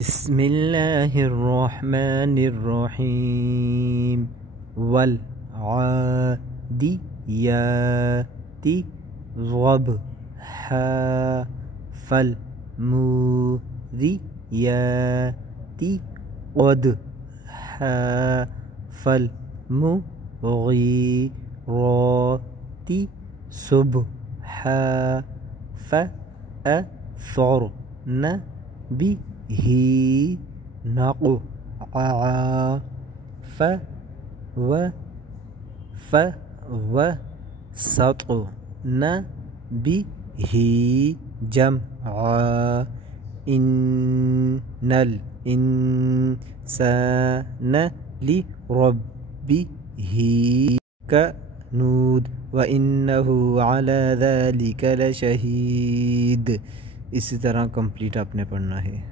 बिस्मिल्लाहिर्रहमानिर्रहीम वल आदियाति ज़बहा फल मुरियाति क़दहा फल मुग़ीराति सुबहा फ़अथरन बिही नक़अ फवसतन बिही जमअ इन्नल इंसान लिरब्बिही कनूद व इन्नहु अला ज़ालिका लशहीद। इसी तरह कंप्लीट आपने पढ़ना है।